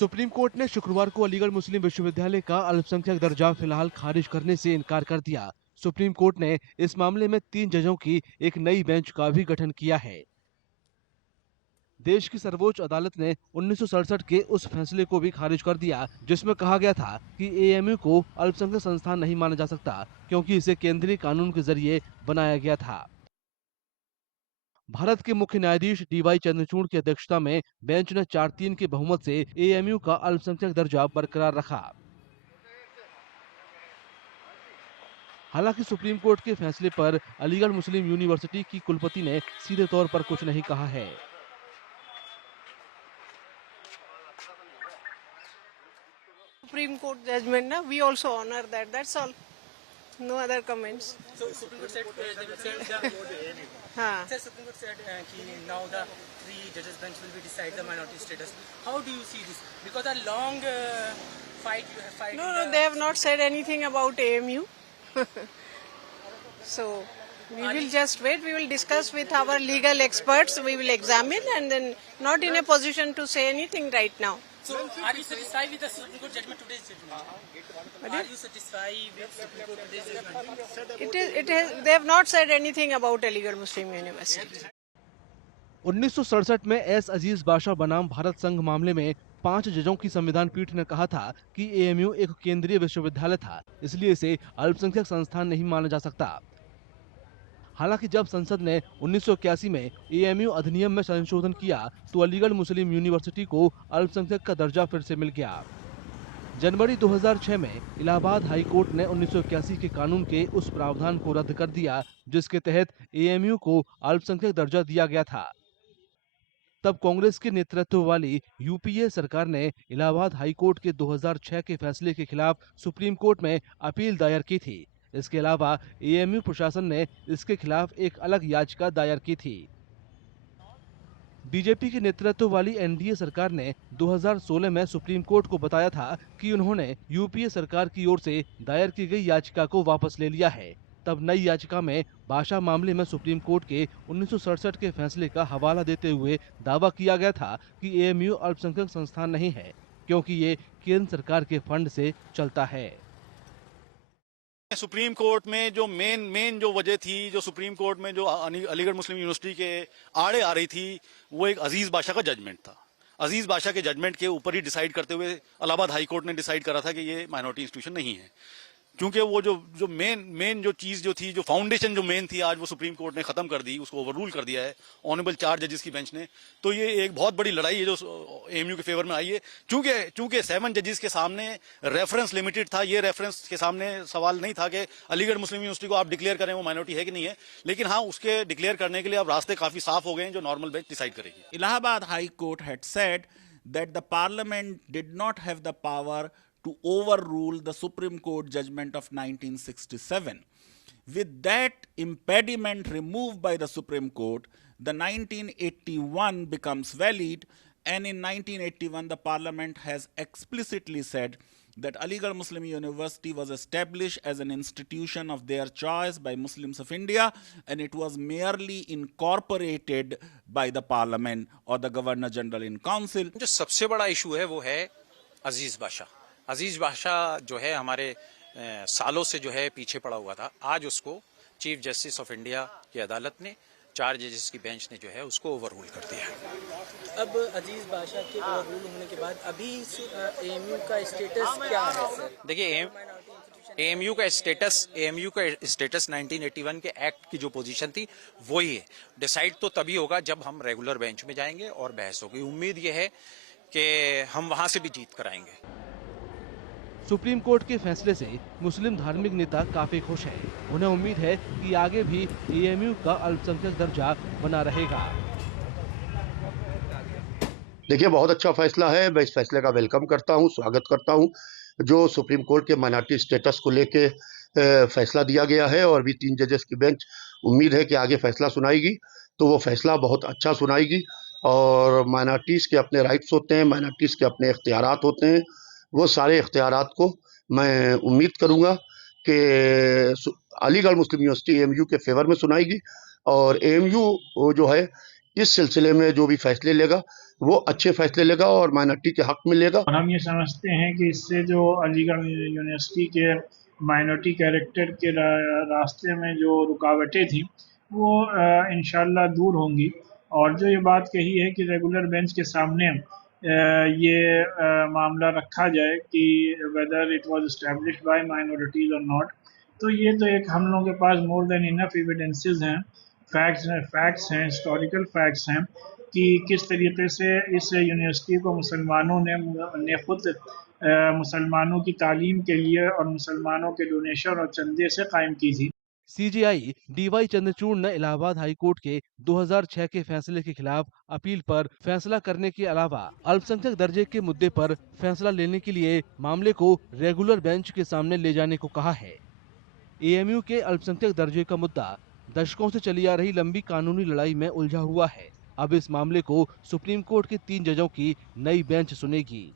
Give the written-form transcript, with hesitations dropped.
Supreme court ने शुक्रवार को अलीगढ़ मुस्लिम विश्वविद्यालय का अल्पसंख्यक दर्जा फिलहाल खारिज करने से इनकार कर दिया। सुप्रीम कोर्ट ने इस मामले में 3 जजों की एक नई बेंच का भी गठन किया है। देश की सर्वोच्च अदालत ने 1967 के उस फैसले को भी खारिज कर दिया जिसमें कहा गया था कि एएमयू को अल्पसंख्यक संस्थान नहीं माना जा सकता क्योंकि इसे केंद्रीय कानून के जरिए बनाया गया था। भारत के मुख्य न्यायाधीश डीवाई चंद्रचूड़ की अध्यक्षता में बेंच ने 4-3 के बहुमत से एएमयू का अल्पसंख्यक दर्जा बरकरार रखा। हालांकि सुप्रीम कोर्ट के फैसले पर अलीगढ़ मुस्लिम यूनिवर्सिटी की कुलपति ने सीधे तौर पर कुछ नहीं कहा है। Supreme Court judgment, na, we also honor that. That's all. No other comments. So Supreme Court said they will say Supreme Court said now the 3 judges bench will be decide the minority status. How do you see this? Because a long fight you have fight. No, they have not said anything about AMU. So we will just wait. We will discuss with our legal experts. We will examine and then not in a position to say anything right now. So are you satisfied with the Supreme Court judgment, today's judgment? Are you satisfied with Supreme Court today's judgment? They have not said anything about Aligarh Muslim University. 1967 में S अजीज बाशा बनाम भारत संघ मामले में 5 जजों की संविधान पीठ ने कहा था कि एएमयू एक केंद्रीय विश्वविद्यालय था, इसलिए इसे अल्पसंख्यक संस्थान नहीं माना जा सकता। हालांकि जब संसद ने 1981 में एएमयू अधिनियम में संशोधन किया तो अलीगढ़ मुस्लिम यूनिवर्सिटी को अल्पसंख्यक का दर्जा फिर से मिल गया। जनवरी 2006 में इलाहाबाद हाई कोर्ट ने 1981 के कानून के उस प्रावधान को रद्द कर दिया जिसके तहत एएमयू को अल्पसंख्यक दर्जा दिया गया था। तब कांग्रेस के नेतृत्व वाली यूपीए सरकार ने इलाहाबाद हाई कोर्ट के 2006 के फैसले के खिलाफ सुप्रीम कोर्ट में अपील दायर की थी। इसके अलावा एएमयू प्रशासन ने इसके खिलाफ एक अलग याचिका दायर की थी। बीजेपी के नेतृत्व वाली एनडीए सरकार ने 2016 में सुप्रीम कोर्ट को बताया था कि उन्होंने यूपीए सरकार की ओर से दायर की गई याचिका को वापस ले लिया है। तब नई याचिका में बाशा मामले में सुप्रीम कोर्ट के 1967 के फैसले का हवाला देते हुए दावा किया गया था कि एएमयू अल्पसंख्यक संस्थान नहीं है क्योंकि ये केंद्र सरकार के फंड से चलता है। सुप्रीम कोर्ट में जो मेन जो वजह थी, जो सुप्रीम कोर्ट में जो अलीगढ़ मुस्लिम यूनिवर्सिटी के आड़े आ रही थी, वो एक अजीज बाशा का जजमेंट था। अजीज बाशा के जजमेंट के ऊपर ही डिसाइड करते हुए इलाहाबाद हाई कोर्ट ने डिसाइड करा था कि ये माइनॉरिटी इंस्टीट्यूशन नहीं है, क्योंकि वो जो मेन जो चीज जो थी, जो फाउंडेशन जो मेन थी, आज वो सुप्रीम कोर्ट ने खत्म कर दी, उसको ओवररूल कर दिया है ऑनरेबल 4 जजेस की बेंच ने। तो ये एक बहुत बड़ी लड़ाई है जो एएमयू के फेवर में आई है, क्योंकि 7 जजेस के सामने रेफरेंस लिमिटेड था। ये रेफरेंस के सामने सवाल नहीं था कि अलीगढ़ मुस्लिम यूनिवर्सिटी को आप डिक्लेयर करें वो माइनॉरिटी है कि नहीं है, लेकिन हाँ, उसके डिक्लेयर करने के लिए अब रास्ते काफी साफ हो गए हैं जो नॉर्मल बेंच डिसाइड करेगी। Allahabad high court had said that the parliament did not have the power to overrule the Supreme Court judgment of 1967. With that impediment removed by the Supreme Court, the 1981 becomes valid, and in 1981 the parliament has explicitly said that Aligarh Muslim University was established as an institution of their choice by Muslims of India, and it was merely incorporated by the parliament or the Governor General in Council. जो सबसे बड़ा issue है वो है अजीज बाशा। अजीज बाशा जो है हमारे सालों से जो है पीछे पड़ा हुआ था। आज उसको चीफ जस्टिस ऑफ इंडिया की अदालत ने 4 जजेस की बेंच ने जो है उसको ओवररूल कर दिया है। अब अजीज बाशा के ओवररूल होने के बाद अभी एएमयू का स्टेटस क्या है सर? देखिए, एएमयू का स्टेटस 1981 के एक्ट की जो पोजीशन थी वही है। डिसाइड तो तभी होगा जब हम रेगुलर बेंच में जाएंगे और बहस होगी। उम्मीद ये है कि हम वहां से भी जीत कर आएंगे। सुप्रीम कोर्ट के फैसले से मुस्लिम धार्मिक नेता काफी खुश हैं। उन्हें उम्मीद है कि आगे भी एएमयू का अल्पसंख्यक दर्जा बना रहेगा। देखिए, बहुत अच्छा फैसला है। मैं इस फैसले का वेलकम करता हूं, स्वागत करता हूं। जो सुप्रीम कोर्ट के माइनॉरिटी स्टेटस को लेके फैसला दिया गया है और भी 3 जजेस की बेंच उम्मीद है कि आगे फैसला सुनाएगी, तो वो फैसला बहुत अच्छा सुनाएगी। और माइनॉरिटीज़ के अपने राइट्स होते हैं, माइनॉरिटीज़ के अपने इख्तियारात होते हैं। वो सारे इख्तियारात को मैं उम्मीद करूँगा कि अलीगढ़ मुस्लिम यूनिवर्सिटी एएमयू के फेवर में सुनाएगी। और एएमयू जो है इस सिलसिले में जो भी फैसले लेगा वो अच्छे फैसले लेगा और माइनॉरिटी के हक मिलेगा। और हम ये समझते हैं कि इससे जो अलीगढ़ यूनिवर्सिटी के माइनॉरिटी कैरेक्टर के रास्ते में जो रुकावटें थी वो इंशाल्लाह दूर होंगी। और जो ये बात कही है कि रेगुलर बेंच के सामने ये मामला रखा जाए कि whether it was established bye minorities और नॉट, तो ये तो एक हम लोगों के पास मोर देन इनफ एविडेंसेस हैं, फैक्ट्स हैं, हिस्टोरिकल फैक्ट्स हैं कि किस तरीके से इस यूनिवर्सिटी को मुसलमानों ने खुद मुसलमानों की तालीम के लिए और मुसलमानों के डोनेशन और चंदे से कायम की थी। सीजेआई डीवाई चंद्रचूड़ ने इलाहाबाद हाई कोर्ट के 2006 के फैसले के खिलाफ अपील पर फैसला करने के अलावा अल्पसंख्यक दर्जे के मुद्दे पर फैसला लेने के लिए मामले को रेगुलर बेंच के सामने ले जाने को कहा है। एएमयू के अल्पसंख्यक दर्जे का मुद्दा दशकों से चली आ रही लंबी कानूनी लड़ाई में उलझा हुआ है। अब इस मामले को सुप्रीम कोर्ट के 3 जजों की नई बेंच सुनेगी।